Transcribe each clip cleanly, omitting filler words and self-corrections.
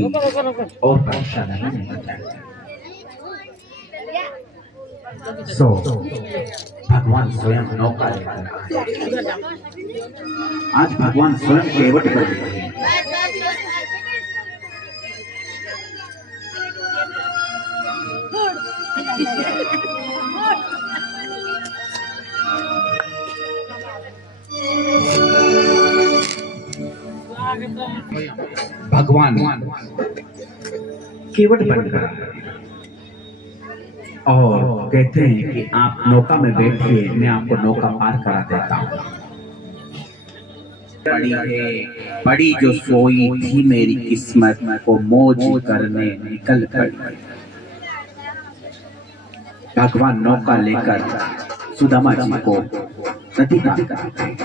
की और परेशानी नहीं बताएगा। सो भगवान स्वयं नौका लेकर आए। आज भगवान स्वयं केवट पर बैठे हैं। भगवान केवट बनकर और कहते हैं कि आप नौका में बैठिए, मैं आपको नौका पार करा देता हूँ। बड़ी है बड़ी जो सोई थी मेरी किस्मत को मौज करने निकल पड़ी। भगवान नौका लेकर सुदामा जी को नदी पार कराते।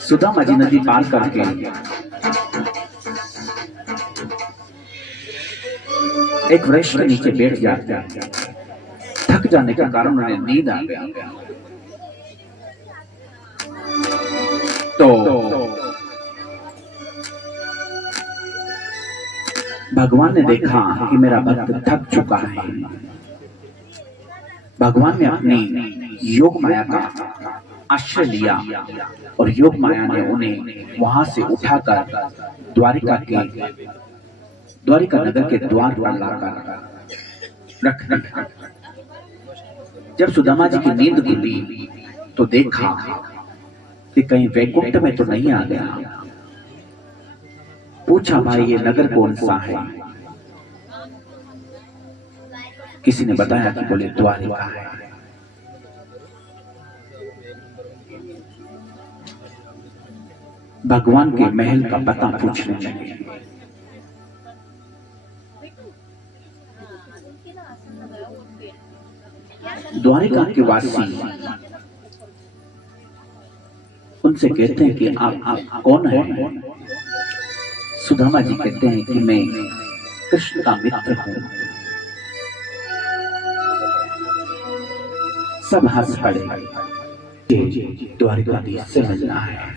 सुदामा जी नदी पार करके एक वृक्ष के नीचे बैठ जाते। थक जाने के कारण उन्हें नींद आ गई। तो भगवान ने देखा कि मेरा भक्त थक चुका है। भगवान ने अपनी योग माया का आश्रय लिया और योग माया ने उन्हें वहां से उठाकर द्वारिका नगर के द्वार पर लाकर रख दिया। जब सुदामा जी की नींद खुली तो देखा कि कहीं वैकुंठ में तो नहीं आ गया। पूछा, भाई ये नगर कौन सा है? किसी ने बताया कि बोले द्वारिका है। भगवान के महल का पता पूछने लगे। द्वारिका के वासी उनसे कहते हैं कि आप कौन हैं? सुदामा जी कहते हैं कि मैं कृष्ण का मित्र हूं। सब हंस पड़े। द्वारिकाधीश से मिलना है।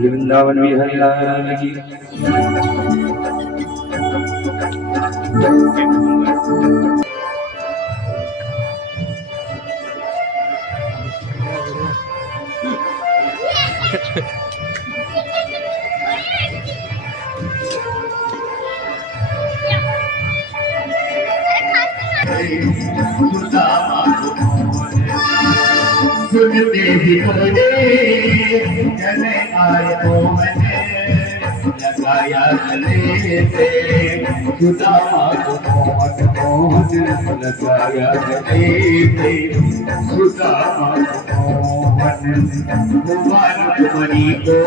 वृंदावन बिहारी लाल की सुनते ही बोले चले आए तो मैंने लगाया गले से सुदामा को मोहन लगाया गले से सुदामा को मोहन कुमार कुमारी को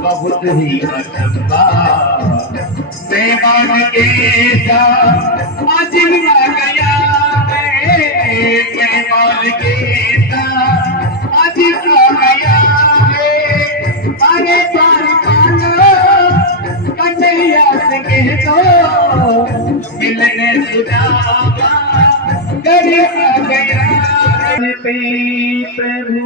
बहुत ही अचंबा मेहमान के साथ आज आ गया मेहमान के आज आ गया है। अरे सारी कन्हैया से कह दो मिलने सुदामा घर आ गया। पे प्रभु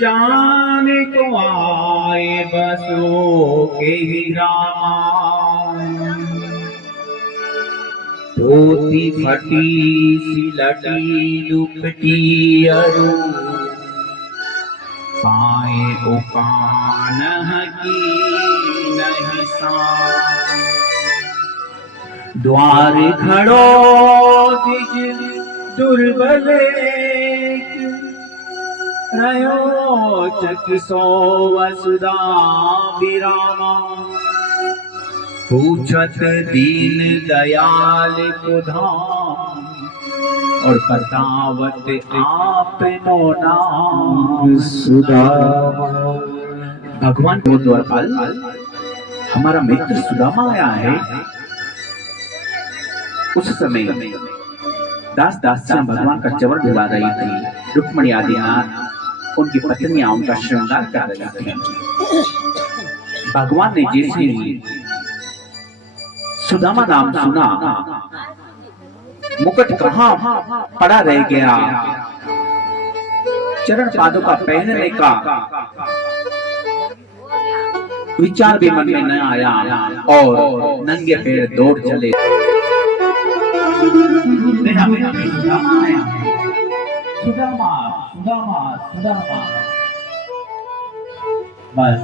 जान को आए बसो के ही रामा। धोती फटी सिलटी दुपटी अरु पाए उकान की नहीं सा। द्वार खड़ो दिज दुर्बल रहो चकिसो वसुदा विरामा। पूछत दीन दयाल को धाम और बतावत आपनो नाम सुदामा। भगवान को द्वारपाल हमारा मित्र सुदामा आया है। उस समय दास दासियां भगवान का चरण धुला रही थी। रुक्मणी आदिनाथ उनकी पत्नियां उनका श्रृंगार कर रही थी। भगवान ने जैसे ही सुदामा नाम सुना, मुकुट कहां पड़ा रह गया, चरण पादुका पहनने का विचार भी मन में न आया और नंगे पैर दौड़ चले। सुदामा आया, सुदामा सुदामा सुदामा, बस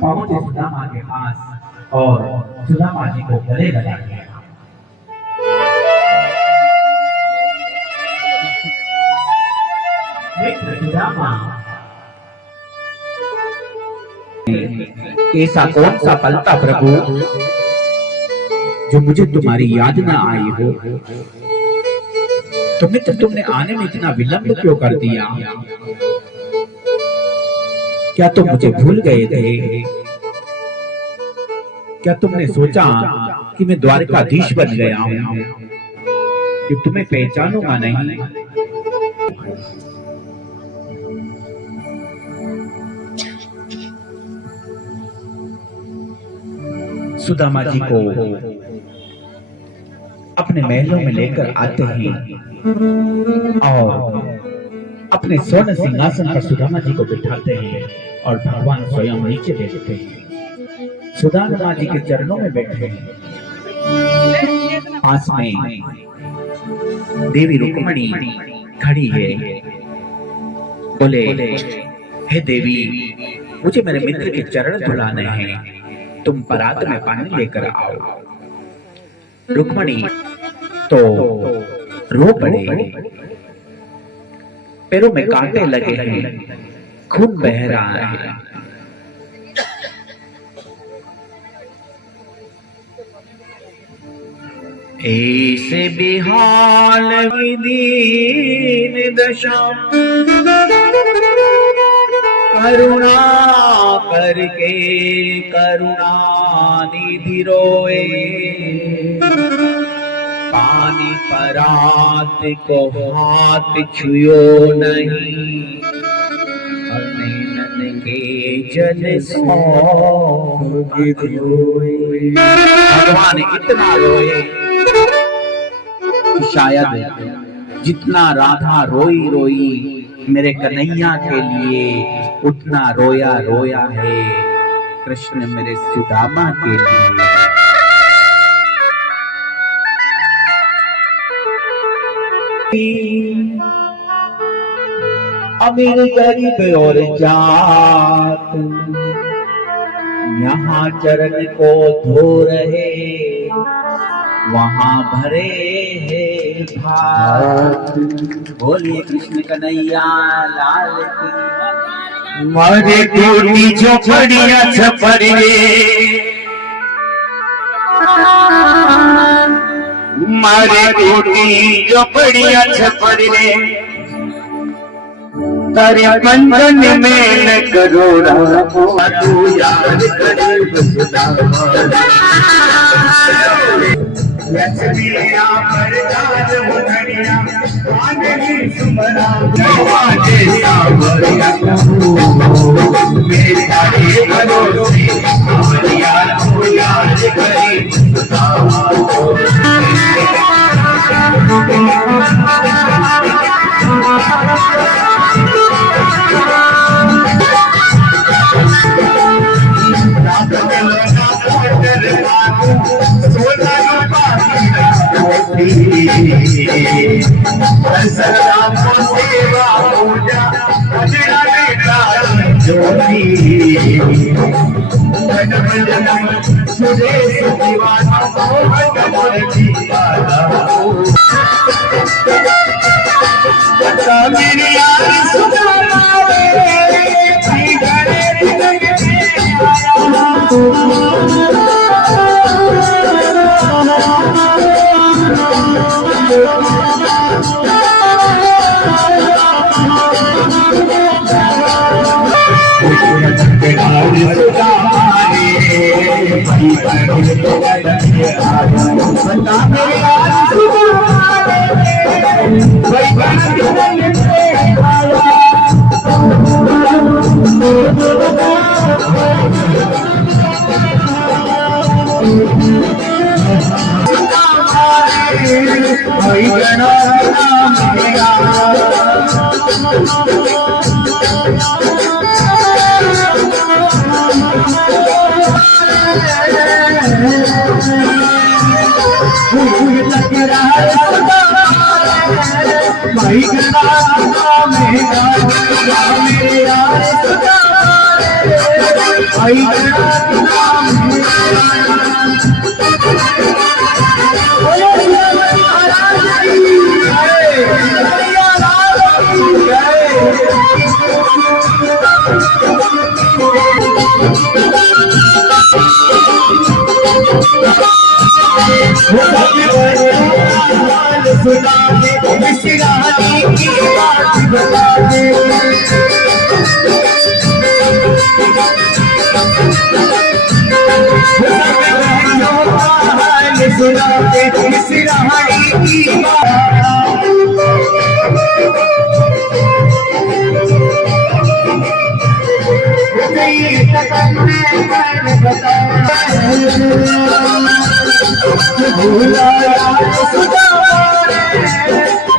पहुंचे सुदामा के पास और सुदामा जी को गले लगा लिया। सुदामा, ऐसा कौन सा पल था प्रभु जो मुझे तुम्हारी याद ना आई हो? तुमने आने में इतना विलंब क्यों कर दिया? क्या तुम मुझे भूल गए थे? क्या तुमने सोचा कि मैं द्वारकाधीश बन गया हूं कि तुम्हें पहचानूंगा नहीं? सुदामा जी को अपने महलों में लेकर आते हैं और अपने स्वर्ण सिंहासन पर सुदामा जी को बिठाते हैं और भगवान स्वयं नीचे बैठते हैं। सुदामा जी के चरणों में बैठे हैं। पास में देवी रुक्मणी खड़ी है। बोले, हे देवी, मुझे मेरे मित्र के चरण धुलाने हैं, तुम परात में पानी लेकर आओ। रुक्मणी तो रो पड़े, पैरों में कांटे लगे हैं, खून बह रहा है। ऐसे बेहाल दीन दशा करुणा करके करुणा निधि रोए, पानी परात को हाथ छुयो नहीं, और नैनन के जल सौंप रोए। भगवान इतना रोए, शायद जितना राधा रोई रोई मेरे कन्हैया के लिए, उतना रोया रोया है कृष्ण मेरे सुदामा के लिए। अमीर गरीब और जात यहाँ चरण को धो रहे, वहां भरे है भात। बोलिए कृष्ण कन्हैया लाल की। मारे टूटी झोपड़िया छपरी रे, मारे टूटी झोपड़िया छपरी रे, तारे बंधन में न करो रामा, तू याद करे लक्ष्मिया परदान उधरिया, आंधली सुमरा नवाजे सावरिया, मेरे तारे भरोसे आवरिया तू याद करे सुदामा को। सरदार को सेवा पूजा भजन बेटा ज्योति, जन्म जन्म सुरेश दीवाना मोहन दीवाना, मेरी यार सुदामा भाई गणनाथ नाम लिया भाई गणनाथ नाम लिया मेरे यार भाई गणनाथ नाम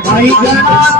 भाई गणनाथ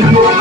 Thank you.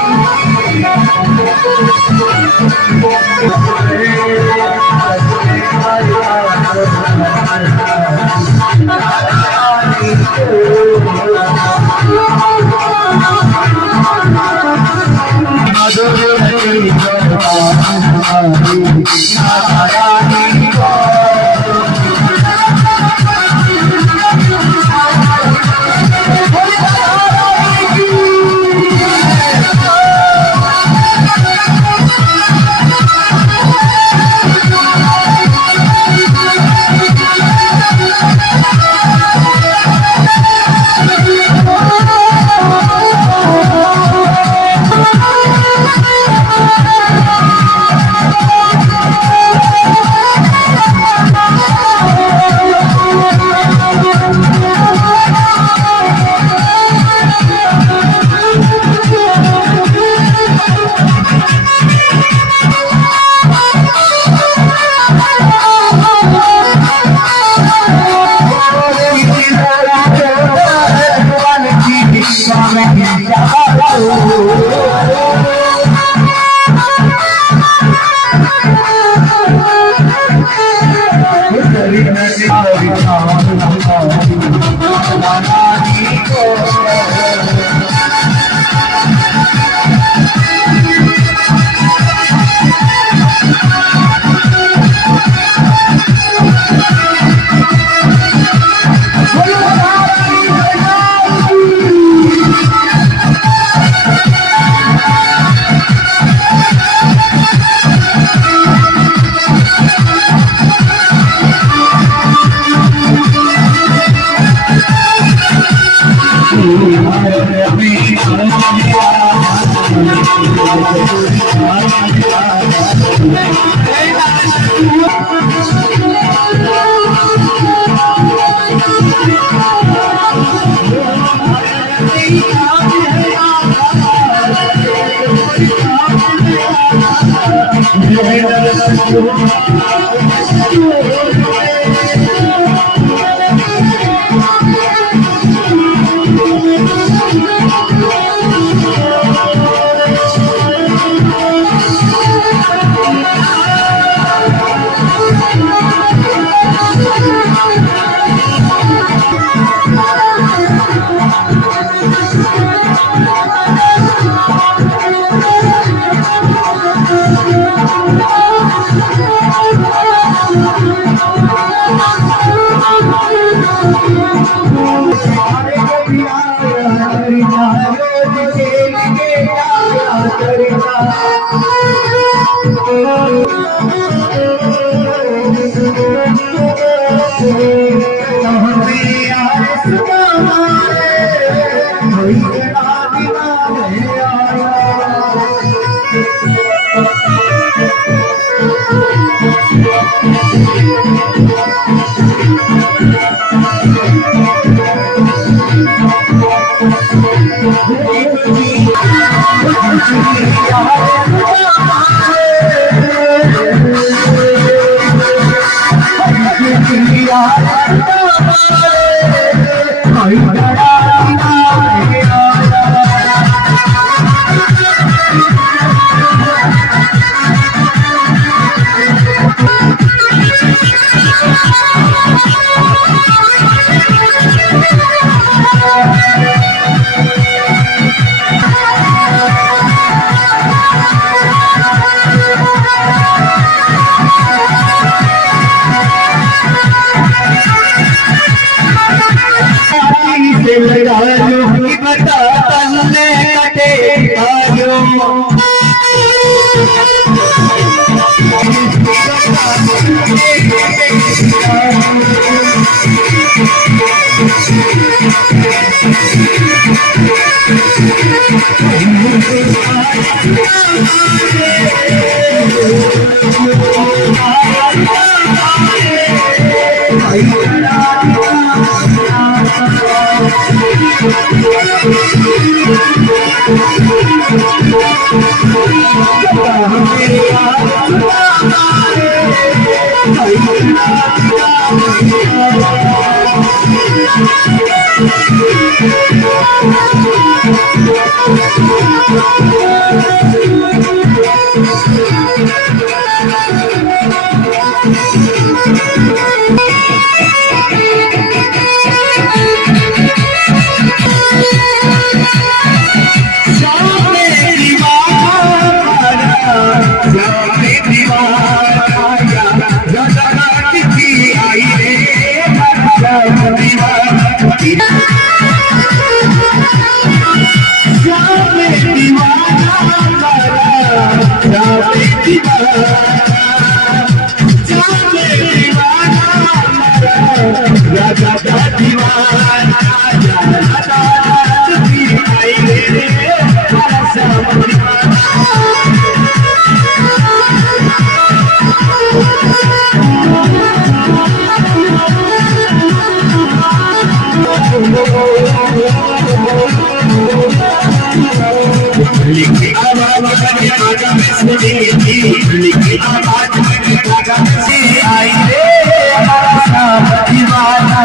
की आवाज मैंने आगा में सुनी थी, फूल की आवाज मैंने आगा में सुनी आई रे हमारा श्याम दीवाना,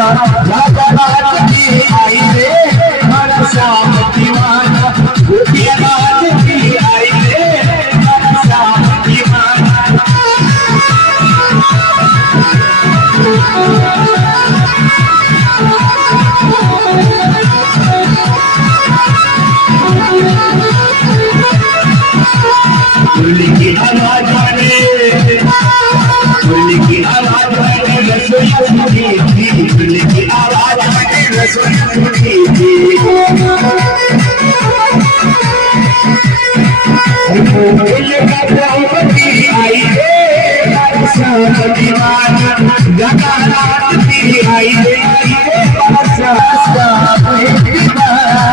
राजा राज की आई रे हमारा श्याम दीवाना, गोपी राज की आई रे हमारा श्याम दीवाना। फूल की आवाज मैंने, फूल की आवाज मैंने रसोइया सुनी थी, फूल की आवाज मैंने रसोइया सुनी थी। फूल का द्रौपदी आई रे हमारा श्याम दीवाना, गंगा रात की आई रे हमारा श्याम दीवाना।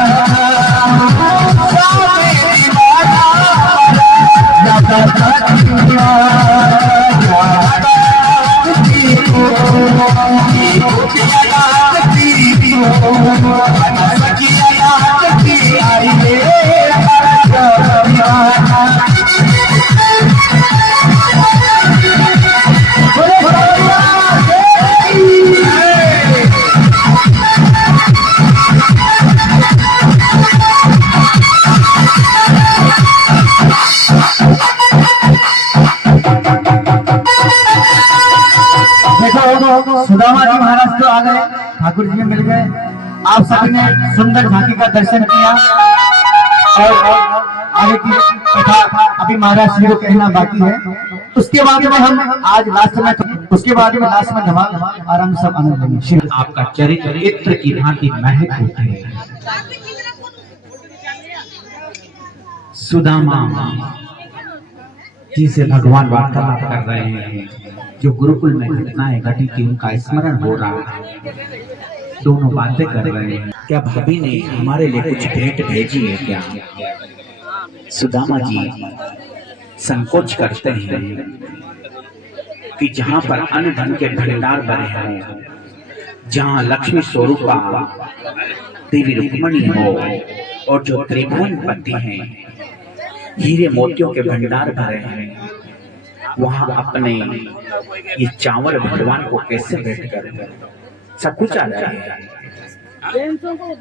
सुदामा जी महाराज तो आ गए, ठाकुर जी मिल गए। आप सभी ने सुंदर झांकी का दर्शन किया और आगे की कथा अभी महाराज श्री को कहना बाकी है। उसके बाद में हम आज लास्ट में, उसके बाद में लास्ट में धमाल आराम से सब आनंद लेंगे। आपका चरित्र इत्र की भांति महक होती है। सुदामा जी से भगवान वार्तालाप कर रहे हैं, जो गुरुकुल में घटनाएं घटी थी उनका स्मरण हो रहा है, दोनों बातें कर रहे हैं। क्या भाभी ने हमारे लिए कुछ भेंट भेजी है क्या? सुदामा जी संकोच करते हैं कि जहां पर अन्न धन के भंडार भरे हों, जहां लक्ष्मी स्वरूपा देवी रुक्मणी हो और जो त्रिभुवन पति हैं, हीरे मोतियों के भंडार भरे हैं, वहां अपने ये चावल भगवान को कैसे भेंट कर? सब कुछ आ रहा है,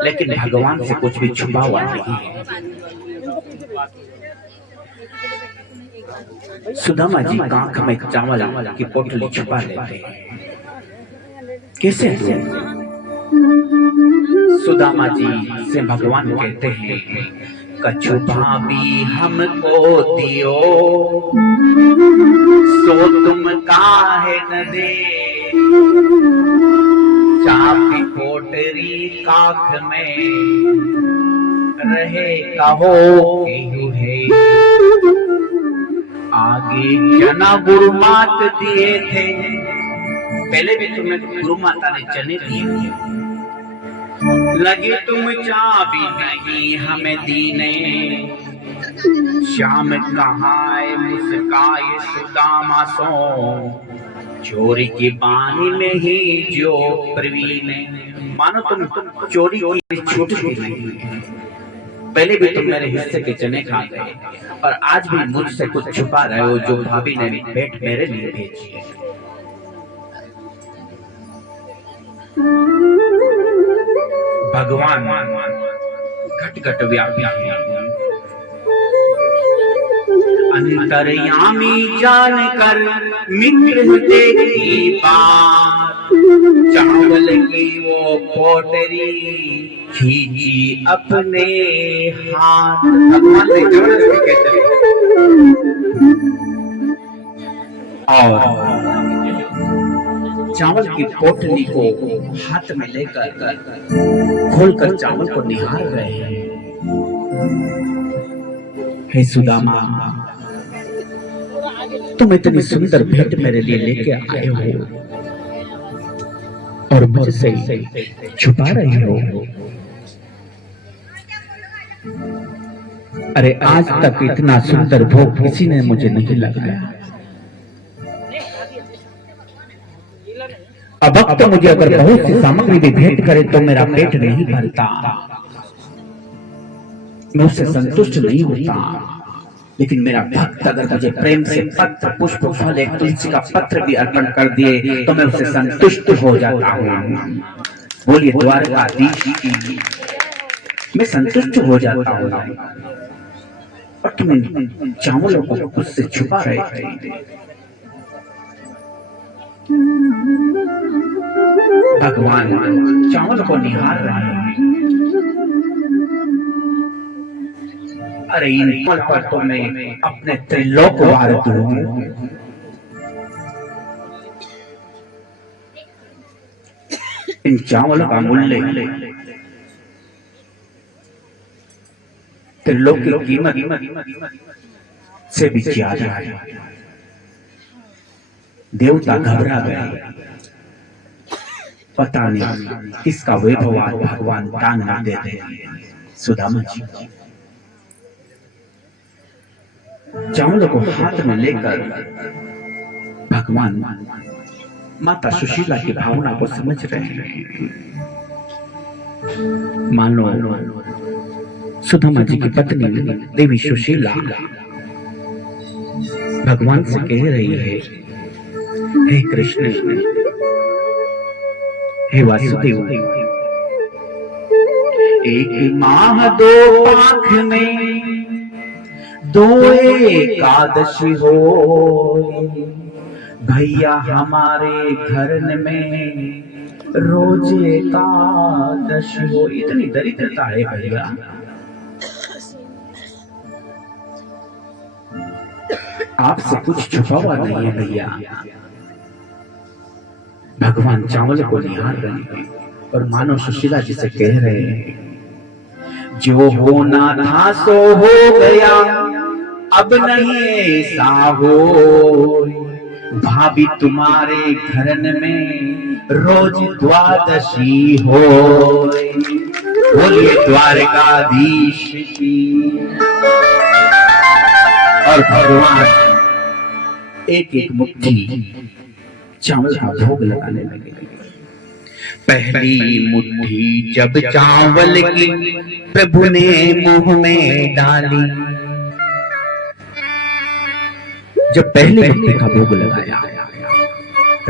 लेकिन भगवान से कुछ भी छुपा हुआ नहीं है। सुदामा जी आंख में चावल की पोटली छुपा लेते हैं, कैसे? सुदामा जी से भगवान कहते हैं, कछु भाभी हमको दियो, सो तुम काहे न दे, चापी पोटरी काख में रहे कहो केहू है। आगे चना गुरु मात दिए थे, पहले भी तुम्हें गुरु माता ने चने दिए थे, लगे तुम चाबी नहीं हमें दीने, श्याम कहाए मुस्काए सुदामा सो, चोरी की बानी में ही जो प्रवीण। मानो तुम चोरी की छूटती नहीं, पहले भी तुम मेरे हिस्से के चने खा गए और आज भी मुझसे कुछ छुपा रहे हो, जो भाभी ने भेंट मेरे लिए भेजी है। भगवान घट घट व्यापी है, अंतर्यामी जानकर मित्र देखी बात, चावल की वो पोटरी खींची अपने हाथ। भगवान ने जबरदस्ती कहते और चावल की पोटली को हाथ में लेकर खोलकर चावल को निहार रहे हैं। हे सुदामा, तुम इतनी सुंदर भेंट मेरे लिए लेके आए हो और मुझसे छुपा रहे हो। अरे आज तक इतना सुंदर भोग किसी ने मुझे नहीं लगाया। अब तो मुझे अगर बहुत सी सामग्री भी भेंट करे तो मेरा पेट नहीं भरता। मैं उससे संतुष्ट नहीं होता, लेकिन मेरा भक्त अगर मुझे प्रेम से पत्र पुष्प फल एक तुलसी का पत्र भी अर्पण कर दिए तो मैं उससे संतुष्ट हो जाता हूँ। बोलिए द्वारकाधीश की, मैं संतुष्ट हो जाता हूँ। और तुम चावलों को उससे छुपा रहे थे। भगवान चावल को निहार रहे हैं। अरे इन पल पर तो मैं अपने त्रिलोक वार दूं। इन चावलों का मूल्य त्रिलोक की कीमत से भी ज्यादा है। देवता घबरा गए, पता नहीं किसका वैभव भगवान दान न देते हैं। सुदामा जी चावल को हाथ में लेकर भगवान माता सुशीला की भावना को समझ रहे हैं। मानो सुदामा जी की पत्नी देवी सुशीला भगवान से कह रही है, हे कृष्ण, हे वासुदेव, एक माह दो पाख में दो एकादशी हो, भैया हमारे घर में रोज एकादशी हो। इतनी दरिद्रता है भैया। आपसे कुछ छुपा हुआ नहीं है भैया। भगवान चावल को निहार रहे हैं और मानो सुशीला जी से कह रहे हैं, जो होना था सो हो गया, अब नहीं ऐसा हो। भाभी तुम्हारे घरन में रोज द्वादशी हो। बोलिए द्वारकाधीश की। और भगवान एक एक मुट्ठी चावल का भोग लगाने लगे। पहली मुट्ठी जब चावल की प्रभु ने मुंह में डाली, जब पहली मुट्ठी का भोग लगाया,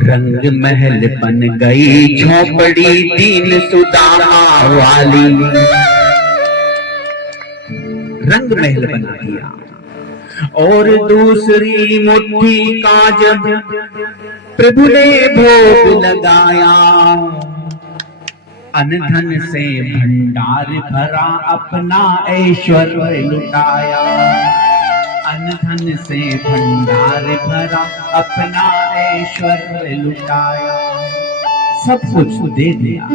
रंग महल बन गई झोपड़ी दीन सुदामा वाली। रंग महल बना दिया। और दूसरी मुट्ठी का जब प्रभु ने भोग लगाया, अन्न धन से भंडार भरा, अपना ऐश्वर्य लुटाया। अन्न धन से भंडार भरा, अपना ऐश्वर्य लुटाया। सब कुछ दे दिया।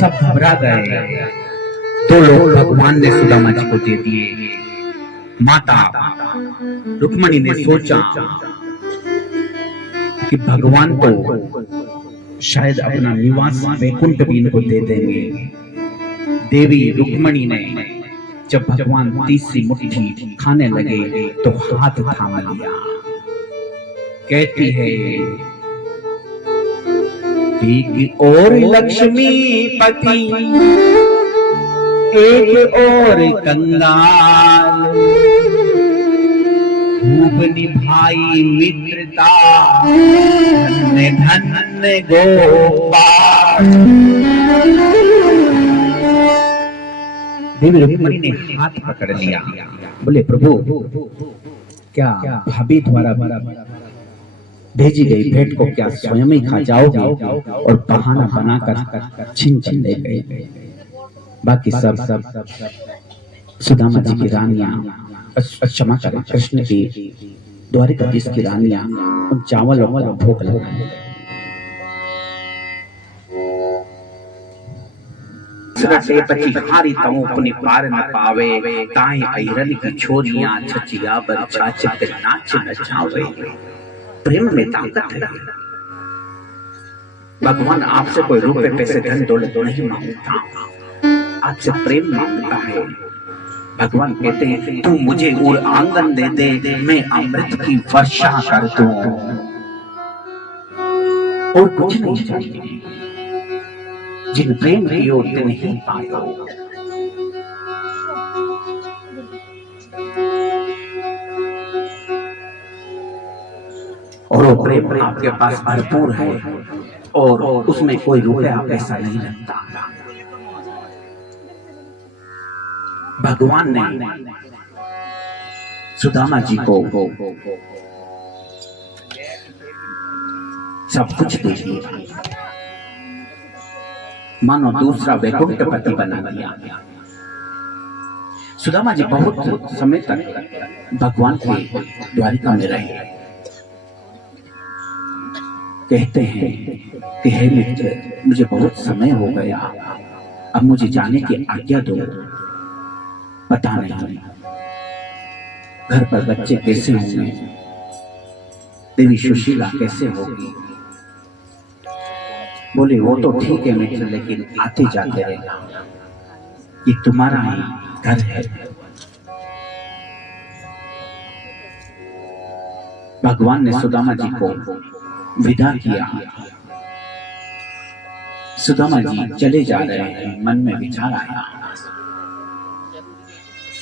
सब घबरा गए। दो लोग भगवान ने सुदामा जी को दे दिए। माता रुक्मणी ने सोचा कि भगवान को शायद अपना निवास वैकुंठ भी इनको दे देंगे। देवी रुक्मणी ने जब भगवान तीसरी मुट्ठी खाने लगे तो हाथ थाम लिया। कहती है, एक और लक्ष्मीपति, एक और कंगाल, खूब निभाई मित्रता, धन्य धन्य गोपाल। देवी रुक्मणी ने हाथ पकड़ लिया। बोले, प्रभु क्या भाभी द्वारा भेजी गई भेंट को क्या स्वयं ही खा जाओगे? और बहाना बनाकर छीन ले गए। बाकी सब सुदामा जी की रानियां, क्षमा करें, कृष्ण की द्वारकाधीश की रानियां उन चावल और भोग लगाए। हारी तमो पुनि पार न पावे, ताए अहिरन की छोरियां छचिया पर छाछ नाच नचावे। प्रेम में ताकत है। भगवान आपसे कोई रुपए पैसे धन दौलत नहीं मांगता, आपसे प्रेम मांगता है। भगवान कहते हैं, तू मुझे और आंगन दे दे, मैं अमृत की वर्षा कर दूं। और कुछ नहीं चाहिए। जिन प्रेम की ओर दिन ही पायो। और वो प्रेम आपके पास भरपूर है और उसमें कोई रुपया पैसा नहीं लगता। भगवान ने सुदामा जी को सब कुछ दे दिया, मानो दूसरा वैकुंठपति बना दिया। सुदामा जी बहुत समय तक भगवान के द्वारिका में रहे। कहते हैं कि हे मित्र, मुझे बहुत समय हो गया, अब मुझे जाने की आज्ञा दो। पता नहीं घर पर बच्चे कैसे होंगे, देवी सुशीला कैसे होगी। बोले वो तो ठीक है मित्र, लेकिन आते जाते रहना, ये तुम्हारा ही घर है। भगवान ने सुदामा जी को विदा किया। सुदामा जी चले जा रहे हैं, मन में विचार आया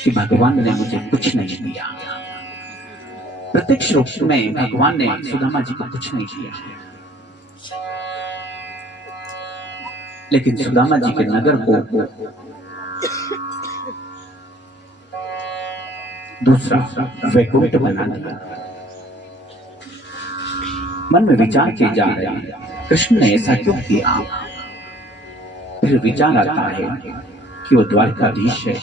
कि भगवान ने मुझे कुछ नहीं दिया। प्रत्यक्ष रूप में भगवान ने सुदामा जी को कुछ नहीं दिया, लेकिन सुदामा जी के नगर को दूसरा वैकुंठ बना दिया। मन में विचार किए जा रहे हैं, कृष्ण ने ऐसा क्यों किया। फिर विचार आता है कि वो द्वारकाधीश है,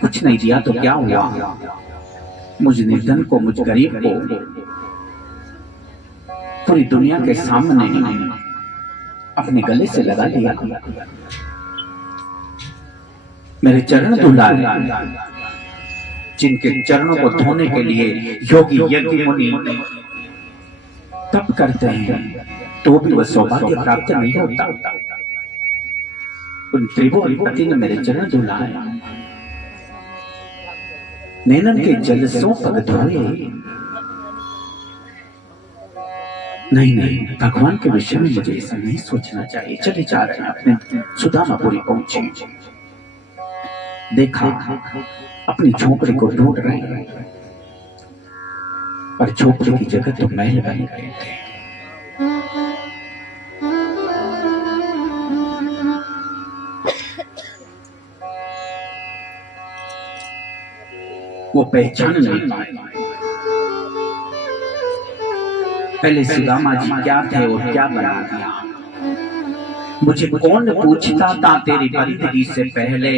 कुछ नहीं दिया तो क्या हुआ। मुझ निर्धन को, मुझ गरीब को पूरी दुनिया के सामने अपने गले से लगा लिया। मेरे चरण धुलाए, जिनके चरणों को धोने के लिए योगी यज्ञ मुनि तप करते हैं, तो भी वह सौभाग्य प्राप्त नहीं होता। उन त्रिभुवन पति ने मेरे चरण धुलाए, नैनन के जल सो पग धोए। नहीं नहीं, भगवान के विषय में मुझे ऐसा नहीं सोचना चाहिए। चले जा रहे हैं, अपने सुदामापुरी पहुंचे, देखा अपनी झोपड़ी को ढूंढ रहे हैं, पर झोपड़ी की जगह तो महल बन गए थे। वो पहचान नहीं पाए पहले सुदामा जी क्या थे और क्या बना दिया। मुझे कौन पूछता था तेरी बंदगी से पहले,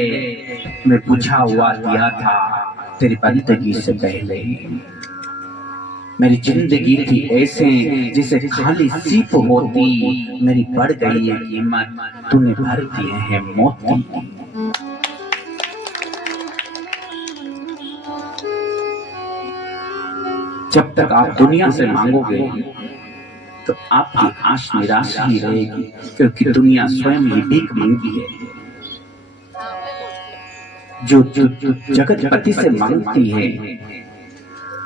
मैं पूछा हुआ दिया था तेरी बंदगी से पहले। मेरी जिंदगी थी ऐसे जिसे खाली सीप होती, मेरी बढ़ गई है कीमत, तूने भर दिए हैं मोती। जब तक आप दुनिया से मांगोगे तो आपकी आश निराश ही रहेगी, क्योंकि दुनिया स्वयं ही भीख मांगी है। जो जगतपति से मांगती है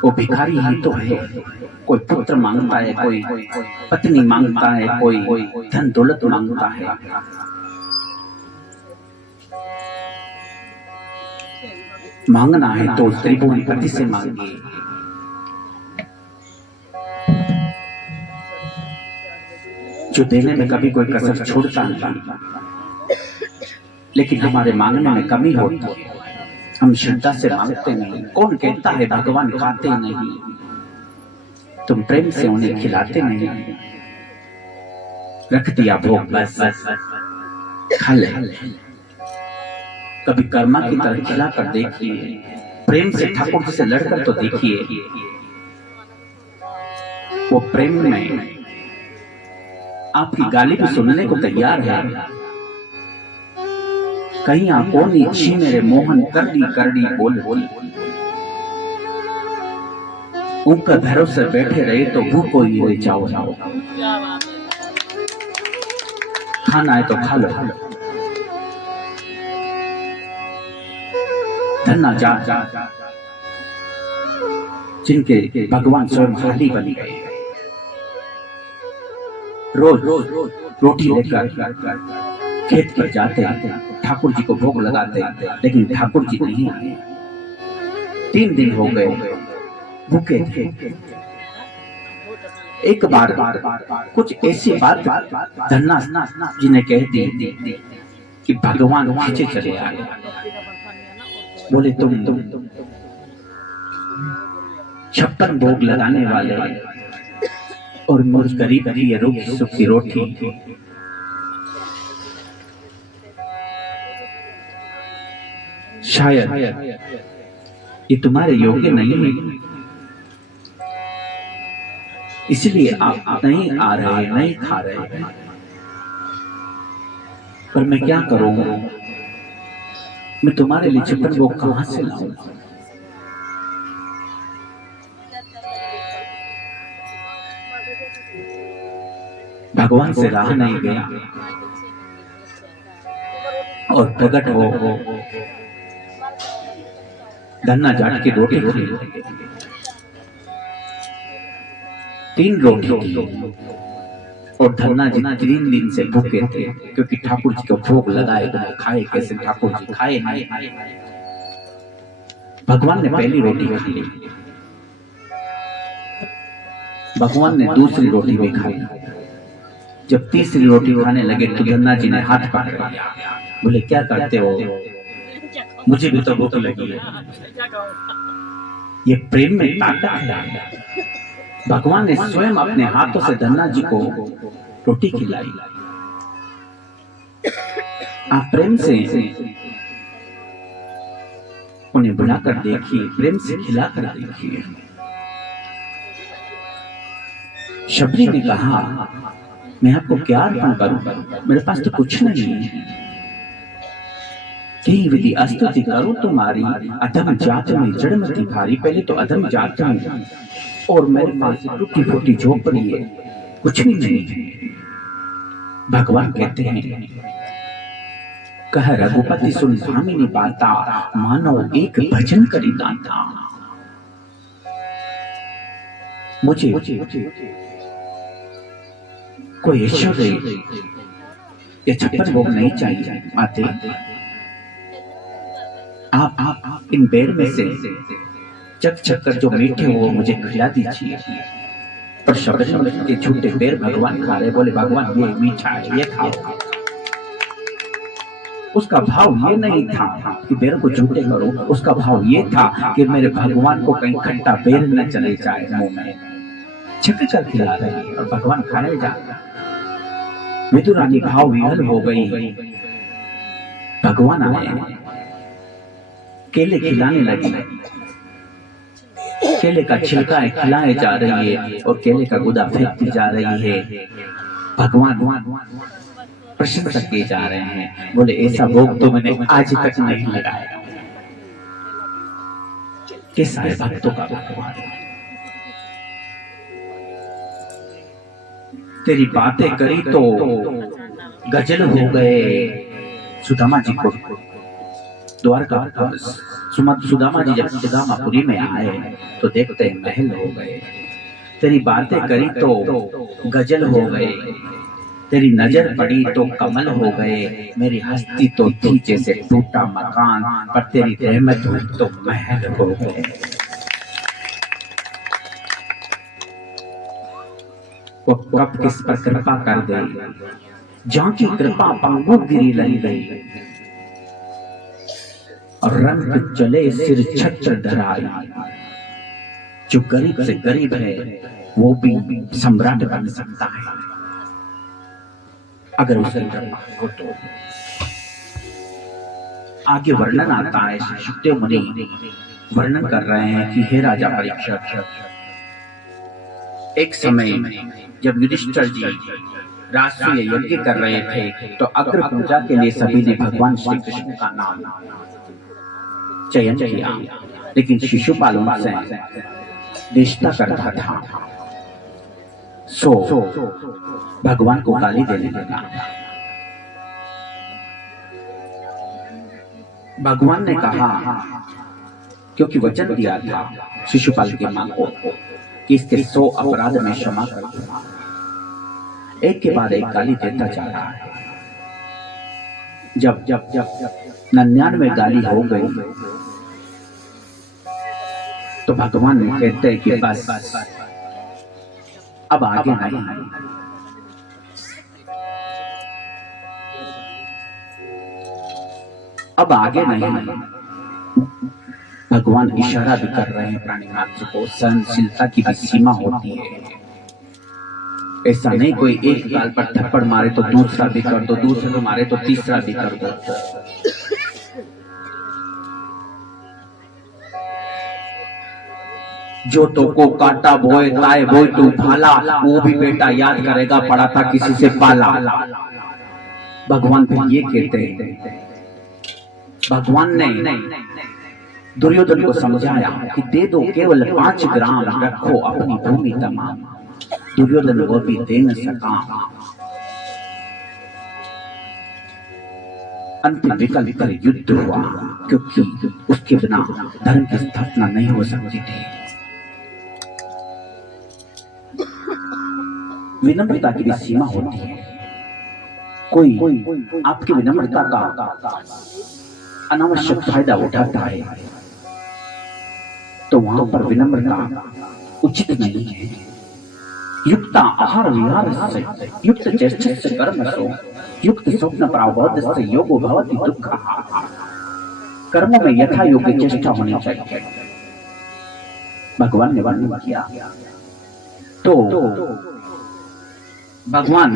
वो भिखारी ही तो है। कोई पुत्र मांगता है, कोई पत्नी मांगता है, कोई धन दौलत मांगता है। मांगना है तो त्रिभुवन पति से मांगिए। जो देने में कभी कोई कसर छोड़ता नहीं, लेकिन हमारे मांगने में कमी होती है। हम श्रद्धा से मांगते नहीं। कौन कहता है भगवान खाते नहीं, तुम प्रेम से उन्हें खिलाते नहीं। रख दिया भोग, बस खा ले। कभी कर्मा की तरह खिला कर देखिए, प्रेम से ठाकुर जी से लड़कर तो देखिए। वो प्रेम में आपकी गाली भी सुनने को तैयार है। कहीं आपको नीची मेरे मोहन करड़ी करड़ी बोल बोल। ऊपर भरोसे बैठे रहे तो भूखो ही रह जाओ। खाना है तो खा लो। धन्ना जा जिनके भगवान स्वयं हाली बन गए। रोज रोटी लेकर खेत पर जाते, ठाकुर जी को भोग लगाते, लेकिन ठाकुर जी नहीं आए। 3 दिन हो गए, भूखे थे। एक बार कुछ ऐसी बात धन्ना जी ने कह दी कि भगवान पीछे चले आए। बोले तुम 56 भोग लगाने वाले और मुझ गरीब की ये रूखी सूखी रोटी शायद ये तुम्हारे योग्य नहीं है, इसलिए आप नहीं आ रहे, नहीं खा रहे। पर मैं क्या करूं, मैं तुम्हारे लिए 56 भोग कहां से लाऊं? भगवान से राह नहीं गया और प्रकट हो धन्ना जाट की रोटी खाई। 3 रोटी थी और धन्ना जी 3 दिन से भूखे थे, क्योंकि ठाकुर जी को भोग लगाए बिना खाए कैसे? ठाकुर जी खाए नहीं। भगवान ने पहली रोटी खा ली, भगवान ने दूसरी रोटी भी खाई। जब तीसरी रोटी खाने लगे तो धन्ना जी ने हाथ पकड़ लिया। बोले क्या करते हो? मुझे भी तो भूख लगी है। ये प्रेम में ताकत है। भगवान ने स्वयं अपने हाथों से धन्ना जी को रोटी खिलाई। आप प्रेम से उन्हें बुलाकर देखिए, प्रेम से खिलाकर देखिए। शबरी ने कहा मैं आपको क्या अर्पण करूं, मेरे पास तो कुछ नहीं है। कई विधि स्तुति करूं तुम्हारी, अधम जात में जड़मती भारी। पहले तो अधम जात में और मेरे पास टूटी फूटी झोपड़ी है, कुछ भी नहीं है। भगवान कहते हैं कह रघुपति सुन भामिनी बाता, मानो एक भजन करी दाता। मुझे कोई ऐश्वर्य या 56 भोग नहीं चाहिए। माते आप इन बेर में से चक चक कर जो मीठे हो मुझे खिला दीजिए। पर शबरी के झूठे बेर भगवान खा रहे। बोले भगवान ये मीठा है, ये खाओ। उसका भाव ये नहीं था कि बेर को झूठे करो, उसका भाव ये था कि मेरे भगवान को कहीं खट्टा बेर न चले जाए मुंह में। छक कर खिला रहे और भगवान खाने जा। विदुरानी भाव विहल हो गई। भगवान आए, केले खिलाने लगे। केले का छिलका खिलाए जा रही है और केले का गुदा फेंकती जा रही है। भगवान प्रशंसा किए जा रहे हैं। बोले ऐसा भोग तो मैंने आज तक नहीं लगाया। कैसा है भक्तों का भगवान। तेरी बातें करी तो गजल हो गए। सुदामा जी को द्वारका सुदामा जी जब सुदामापुरी में आए तो देखते महल हो गए। तेरी बातें करी तो गजल हो गए, तेरी नजर पड़ी तो कमल हो गए। मेरी हस्ती तो थी जैसे टूटा मकान, पर तेरी रहमत हुई तो महल हो गए। वो कब किस पर कृपा कर दे, जहाँ की कृपा पंगु गिरी लगी गई। और रंग चले सिर छत्र धराई। जो गरीब से गरीब है वो भी सम्राट बन सकता है अगर उसे कृपा हो तो। आगे वर्णन आता है। सुखदेव मुनि वर्णन कर रहे हैं कि हे राजा परीक्षित, एक समय जब युधिष्ठिर जी राष्ट्रीय यज्ञ कर रहे थे तो अग्र पूजा के लिए सभी ने भगवान श्री कृष्ण का नाम चयन किया, लेकिन शिशुपाल उनसे देशता करता था। सो भगवान को गाली देने लगा। भगवान ने कहा, क्योंकि वचन दिया था शिशुपाल की मां को कि इसके 100 अपराध में क्षमा कर दूंगा, एक के बाद एक गाली देता जा रहा है। जब जब जब 99 गाली हो गई तो भगवान कहते हैं कि बस अब आगे नहीं, अब आगे नहीं। भगवान इशारा भी कर रहे हैं प्राणी मात्र को, सहनशीलता की भी सीमा होती है। ऐसा नहीं कोई एक गाल पर थप्पड़ मारे तो दूसरा भी कर दो, दूसरे को मारे तो तीसरा भी कर दो। जो तो को काटा बोए ताए बोए तू भाला, वो भी बेटा याद करेगा पड़ा था किसी से पाला। भगवान फिर ये कहते हैं, भगवान ने दुर्योधन को समझाया कि दे दो केवल 5 ग्राम, रखो अपनी भूमि तमाम। दुर्योधन वो भी दे न सका। अंतिम विकल्प पर युद्ध हुआ, क्योंकि उसके बिना धर्म की स्थापना नहीं हो सकती थी। विनम्रता की भी सीमा होती है। कोई आपकी विनम्रता का अनावश्यक फायदा उठाता है तो वहां पर विनम्रता उचित नहीं है। युक्त आहार विहार से युक्त चेष्टस्य कर्मसु युक्त स्वप्न प्रावबोधस्य योगो भवति दुःखः। कर्मों में यथा योग्य चेष्टा होनी चाहिए। भगवान ने वर्णन किया तो भगवान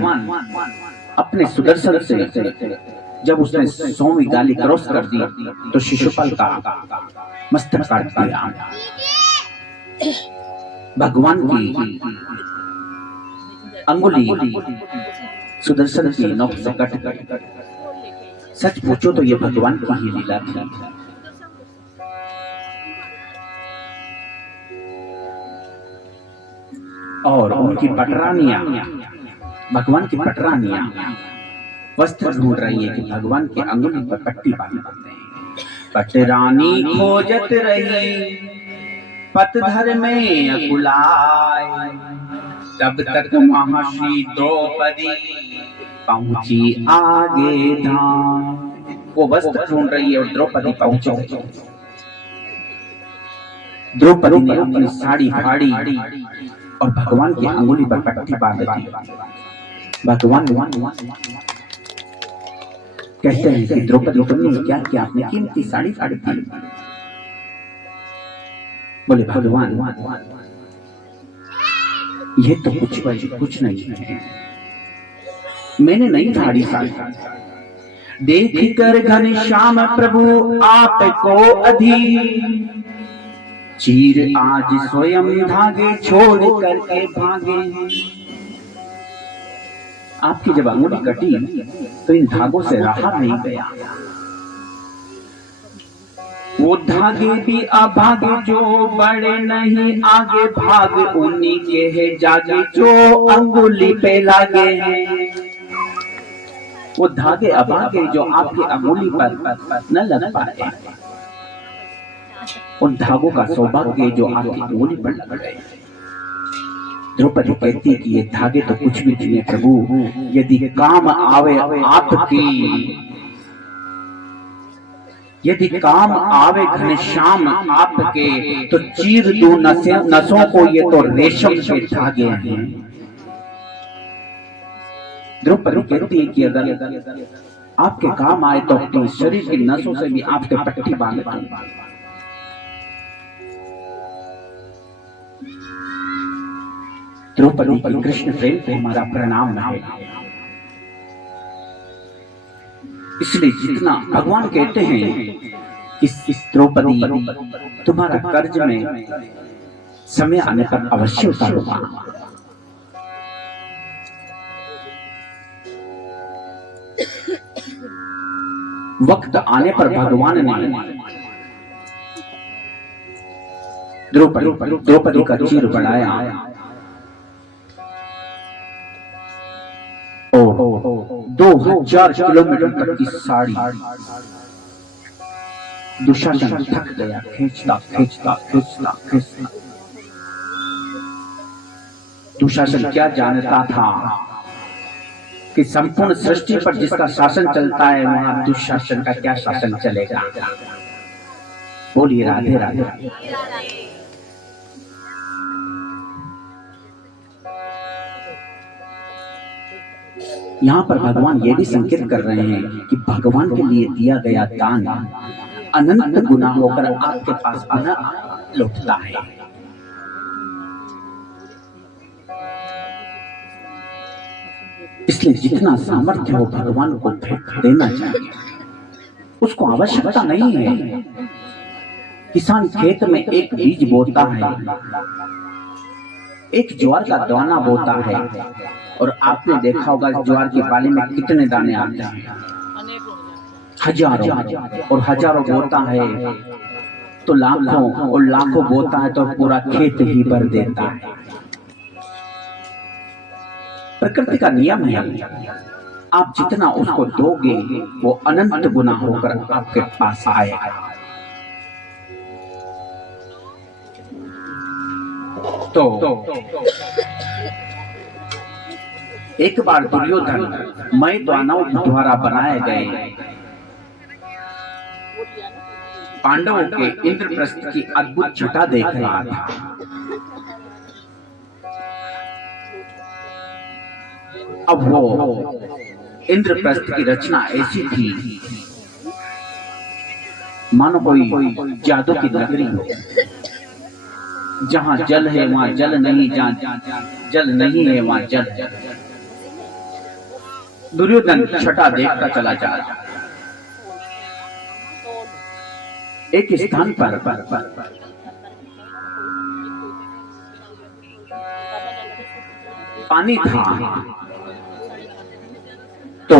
अपने सुदर्शन से जब उसने 100वीं गाली क्रॉस कर दी तो शिशुपाल का मस्तक काट दिया। भगवान की अंगुली सुदर्शन की नोक से कट गई। सच पूछो तो ये भगवान की ही लीला थी। और उनकी पटरानियां, भगवान की पटरानियां वस्त्र ढूंढ रही है कि भगवान की अंगुली पर पट्टी बांधते हैं। पटरानी खोजत रही पतधर में अकुलाए, तब तक महाश्री द्रौपदी पहुंची आगे धाम। वो वस्त्र ढूंढ रही है और द्रौपदी पहुंची। द्रौपदी ने अपनी साड़ी फाड़ी और भगवान की अंगुली पर पट्टी बांध दी। भगवान कहते हैं कि द्रौपदी तुमने क्या किया? आपने कीमती साड़ी फाड़ी थी। बोले भगवान ये तो कुछ नहीं है, मैंने नहीं फाड़ी साड़ी। देख कर घनश्याम प्रभु आपको अधीर, चीर आज स्वयं धागे छोड़ करके भागे। आपकी जब अंगुली कटी तो इन धागों से रहा नहीं गया। वो धागे भी अभागे जो बड़े नहीं आगे, भाग उन्हीं के है जागे जो अंगुली पे लागे हैं। वो धागे अभागे जो आपकी अंगुली पर न लग पाए, उन धागों का सौभाग्य जो आपकी अंगुली पर लग गए। द्रौपदी कहती है कि ये धागे तो कुछ भी नहीं है प्रभु, यदि काम आवे आपकी, यदि काम आवे घनश्याम आपके, तो चीर दूं नसों को, ये तो रेशम के धागे हैं। द्रौपदी कहती है कि अगर आपके काम आए तो अपने शरीर की नसों से भी आपके पट्टी बांध दूं। द्रौपदी की कृष्ण प्रेम को हमारा प्रणाम है। इसलिए जितना भगवान कहते हैं इस द्रौपदी तुम्हारा कर्ज में समय आने पर अवश्य उतारूंगा। वक्त आने पर भगवान ने द्रौपदी का चीर बढ़ाया। 2000 किलोमीटर तक की साड़ी दुशासन थक गया, खींचता। दुशासन क्या जानता था कि संपूर्ण सृष्टि पर जिसका शासन चलता है वहां दुशासन का क्या शासन चलेगा। बोलिए राधे राधे। यहाँ पर भगवान ये भी संकेत कर रहे हैं कि भगवान के लिए दिया गया दान अनंत गुना होकर आपके पास पुनः लौटता है। इसलिए जितना सामर्थ्य हो भगवान को भेंट देना चाहिए। उसको आवश्यकता नहीं है। किसान खेत में एक बीज बोता है, एक ज्वार का दाना बोता है, और आपने देखा होगा ज्वार की बाली में कितने दाने आते हैं, हजारों और हजारों बोता है तो लाखों, और लाखों बोता है तो पूरा खेत ही भर देता है। प्रकृति का नियम है, आप जितना उसको दोगे वो अनंत गुना होकर आपके पास आएगा। तो एक बार दुर्योधन मय दानव द्वारा बनाए गए पांडवों के इंद्रप्रस्थ की अद्भुत छटा देख रहा था। अब वो इंद्रप्रस्थ की रचना ऐसी थी मानो कोई जादू की नगरी हो। जहां जल है वहां जल नहीं, जहां जल नहीं है वहां जल है। दुर्योधन छटा देखता चला जा रहा। एक स्थान पर पानी था, तो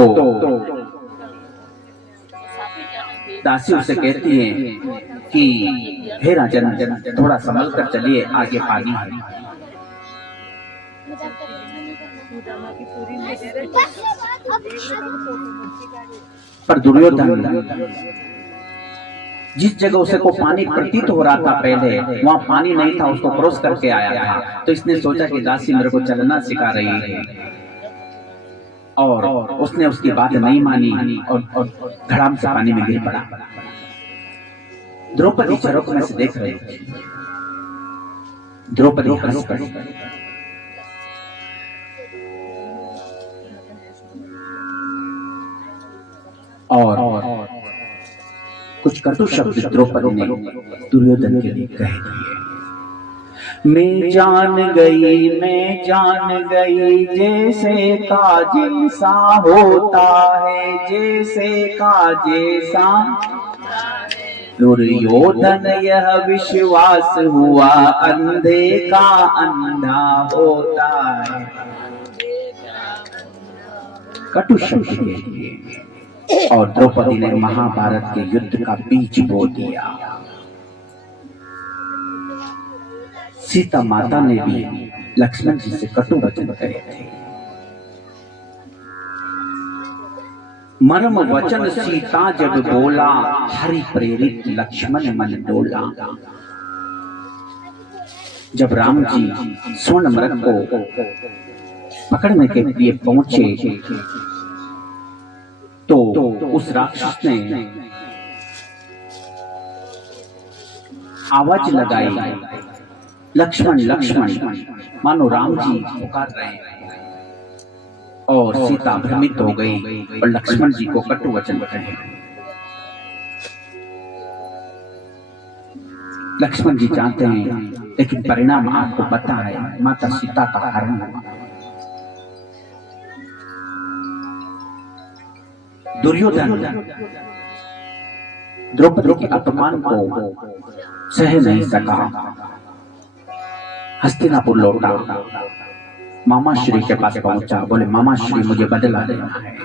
दासी उसे कहती है कि हे राजन थोड़ा संभल कर चलिए, आगे पानी है। पर दुर्योधन जिस जगह उसे को पानी प्रतीत हो रहा था पहले, वहां पानी नहीं था, उसको क्रॉस करके आया था। तो इसने सोचा कि दासी मेरे को चलना सिखा रही है, और उसने उसकी बात नहीं मानी और धड़ाम से पानी में गिर पड़ा। द्रौपदी झरोख में से देख रही थी। द्रौपदी हंस पड़ी। और कुछ कटु शब्द द्रौपदी ने दुर्योधन के लिए कह दिए। मैं जान गई जैसे काजे सा होता है, जैसे काजे सा। दुर्योधन यह विश्वास हुआ, अंधे का अंधा होता है। कटु शब्द के लिए और द्रौपदी ने महाभारत के युद्ध का बीज बो दिया। सीता माता ने भी लक्ष्मण जी से कटु वचन कहे थे। मर्म वचन सीता जब बोला, हरि प्रेरित लक्ष्मण मन डोला। जब राम जी स्वर्ण मृग को पकड़ने के लिए पहुंचे तो उस राक्षस ने आवाज लगाई, लक्ष्मण लक्ष्मण, मानो राम जी पुकार रहे हैं। और सीता भ्रमित हो गई और लक्ष्मण जी को कटु वचन कहे। लक्ष्मण जी जानते हैं, लेकिन परिणाम आपको पता है, माता सीता का हरण हुआ। दुर्योधन द्रौपदी के अपमान को सह नहीं सका, हस्तिनापुर लौटा। मामा श्री के पास पहुंचा, बोले मामा श्री मुझे बदला लेना है।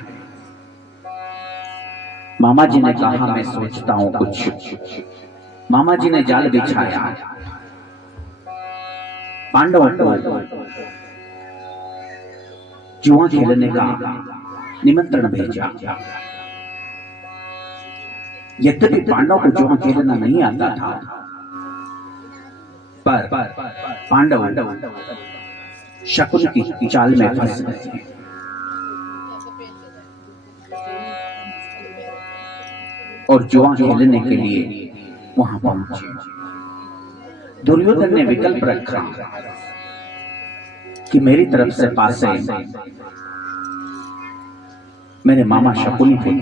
मामा जी ने कहा मैं सोचता हूं कुछ। मामा जी ने जाल बिछाया, पांडवों को जुआ खेलने का निमंत्रण भेजा। यद्यपि पांडव को जुआ खेलना नहीं आता था, पर पांडव शकुन की चाल में फंस गए। और जुआ खेलने के लिए वहां पहुंचे। दुर्योधन ने विकल्प रखा कि मेरी तरफ से पासे मेरे मामा शकुनी थे,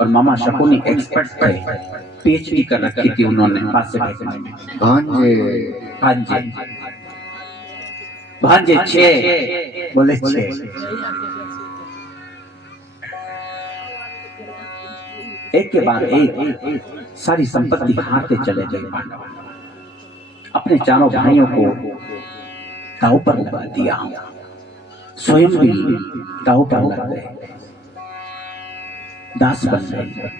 और मामा शकुनी एक्सपर्ट थे, पीएचडी कर रखी थी उन्होंने पासे फेंकने में। भांजे भांजे भांजे 6 बोले 6। एक के बाद एक सारी संपत्ति हारते चले गए पांडव। अपने चारों भाइयों को दांव पर लगा दिया, स्वयं भी दांव पर लग गए, दास बन गए।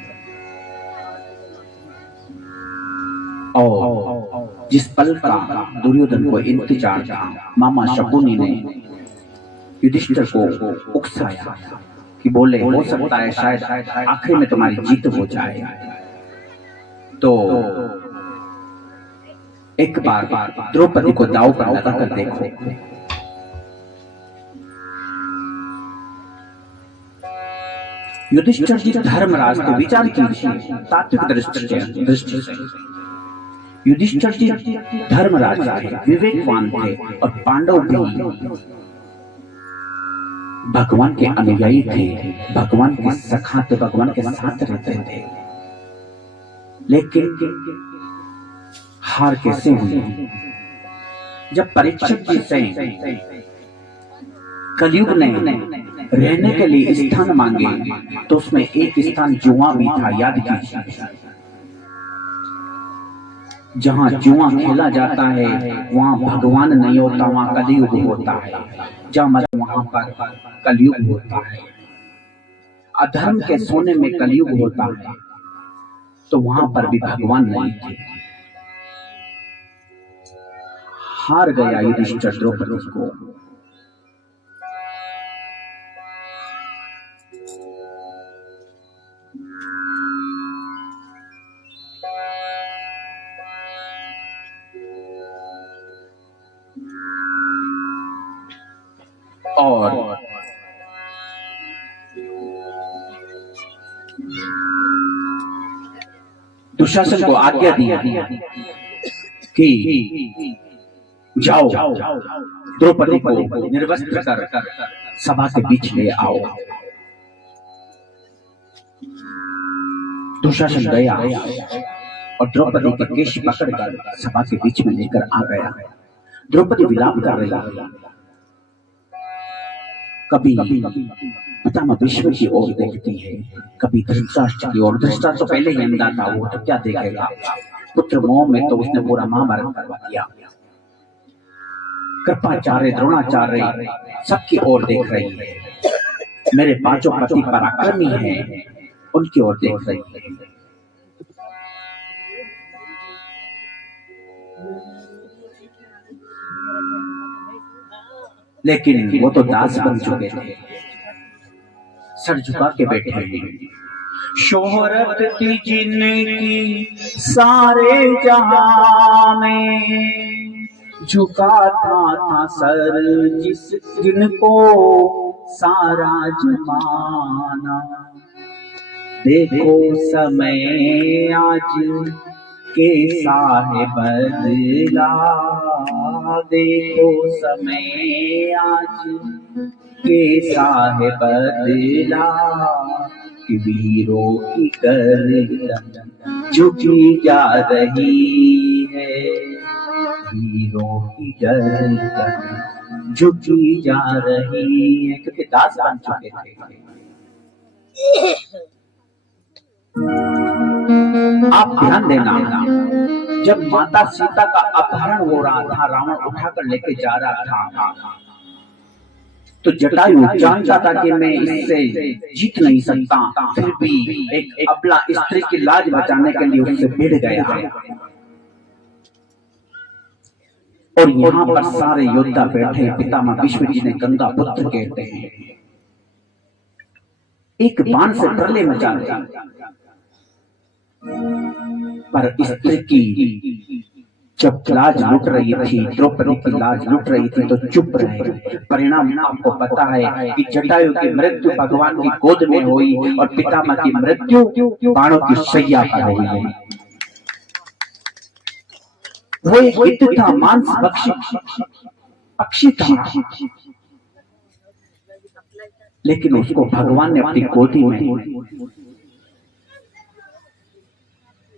और जिस पल का दुर्योधन को इंतजार था, मामा शकुनी ने युधिष्ठिर को उकसाया कि बोले हो सकता है शायद आखिर में तुम्हारी जीत हो जाए, तो एक बार द्रौपदी को दांव पर लगाकर देखो। युधिष्ठिर जी धर्मराज थे, विचार कीजिए तात्विक दृष्टि से। युधिष्ठिर जी धर्मराज थे, विवेकवान थे, और पांडव भी भगवान के अनुयायी थे, भगवान के सखा थे, भगवान के साथ रहते थे। लेकिन हार कैसे हुई? जब परीक्षित जी से कलयुग ने रहने के लिए स्थान मांगे, तो उसमें एक स्थान जुआ भी था, याद कीजिए। जहां जुआ खेला जाता है वहां भगवान नहीं होता, वहां कलयुग होता है। जहां मतलब वहां पर कलयुग होता है। अधर्म के सोने में कलयुग होता है, तो वहां पर भी भगवान नहीं थे। हार गया युधिष्ठिर द्रौपदी को। और दुशासन को आज्ञा दी कि जाओ द्रौपदी को निर्वस्त्र कर सभा के बीच ले आओ। दुशासन गया और द्रौपदी के केश पकड़कर सभा के बीच में लेकर आ गया। द्रौपदी विलाप कर रही है, कभी पितामह भीष्म की ओर देखती है, कभी धृतराष्ट्र की ओर। धृतराष्ट्र तो पहले ही अंधा था, वो तो क्या देखेगा। पुत्र मोह में तो उसने पूरा महाभारत करवा दिया। कृपाचार्य, द्रोणाचार्य सबकी ओर देख रही है। मेरे पांचों पति पराक्रमी हैं, उनकी ओर देख रही है। लेकिन वो तो दास बन चुके थे, सर झुका के बैठे हैं। शोहरत थी जिनकी सारे जहां में, झुका था सर जिनको सारा जमाना। देखो समय आज कैसा है बदला, देखो समय आज कैसा है बदला, कि वीरों की गर्दन झुकी जा रही है, वीरों की गर्दन झुकी जा रही है। क्योंकि दास बन चुके थे। आप ध्यान देना, जब माता सीता का अपहरण हो रहा था, रावण उठाकर लेके जा रहा था, तो जटायु जानता था कि मैं इससे जीत नहीं सकता, फिर भी एक अबला स्त्री की लाज बचाने के लिए उससे भिड़ गया। और यहाँ पर सारे योद्धा बैठे, पितामह भीष्म जी ने गंगा पुत्र कहते हैं, एक बाण से प्रलय मचा दिया। पर स्त्री की जब लाज लुट रही थी, द्रौपदी की लाज लुट रही थी, तो चुप रहे। परिणाम आपको पता है कि जटायु की मृत्यु भगवान की गोद में हुई और पितामह की मृत्यु बाणों की शैया पर हुई। वो एक गिद्ध था, मांस पक्षी था, लेकिन उसको भगवान ने अपनी गोदी में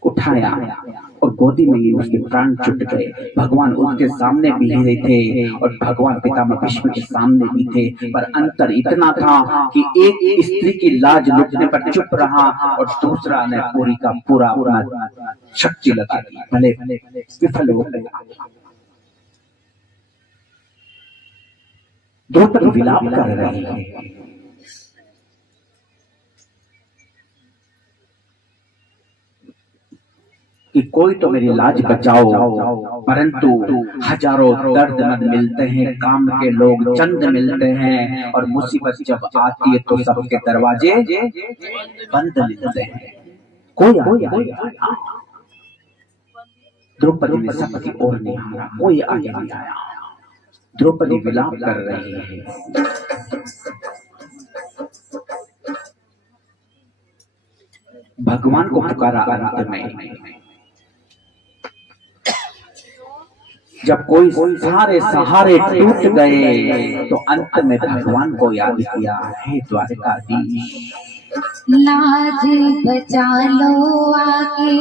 उठाया और गोदी में ही उसके प्राण छूट गए। भगवान उसके सामने भी ही थे और भगवान पितामह भीष्म के सामने भी थे, पर अंतर इतना था कि एक स्त्री की लाज लुटने पर चुप रहा और दूसरा ने पूरी का पूरा अपना शक्ति लगा दी, भले विफल हो गया। द्रौपदी विलाप कर रही है, कि कोई तो मेरी लाज बचाओ, परंतु हजारों दर्दमंद मिलते हैं, काम के लोग चंद मिलते हैं, और मुसीबत जब आती है तो सबके दरवाजे बंद मिलते हैं। कोई आया, द्रौपदी ने सबकी ओर निहारा, कोई आगे नहीं आया। द्रौपदी विलाप कर रही है। भगवान को पुकारा अंत में, जब कोई सारे सहारे टूट गए तो अंत में भगवान को याद किया, हे द्वारकाधीश लाज बचा लो आके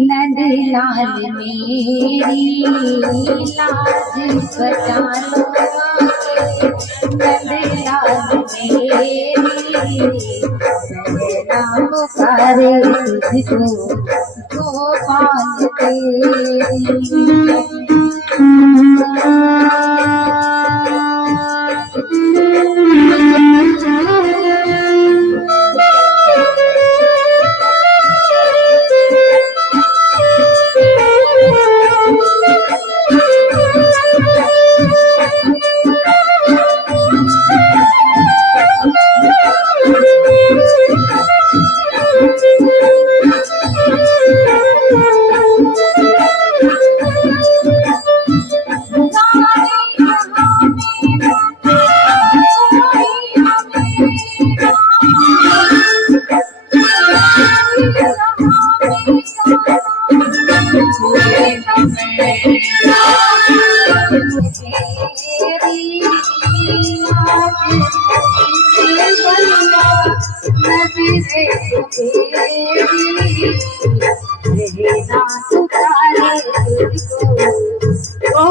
नंदलाल मेरी, लाज बचा लो आके नंदलाल मेरी, सहना पुकारे तुझको गोपाल तेरी। रोटी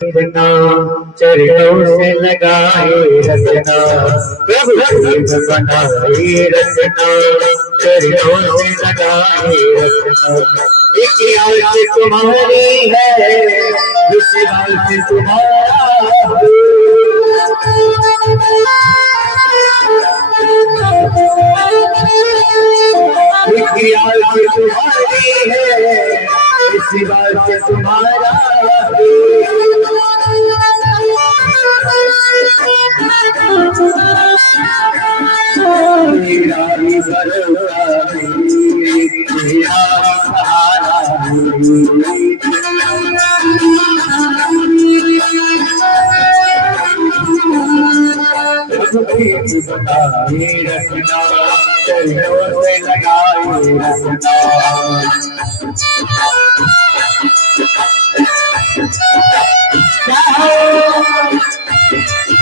रचना चरणों से लगाए रचना प्रभु शिव बनाए रचना चरणों से लगाए रचना एक आवाज तुम्हारी है दूसरी आवाज तुम्हारा एक आवाज तुम्हारी है इसी बात से तुम्हारा मेरा ही भरोसा मेरा सहारा बताए रखना चरणों से लगाए रखना क्या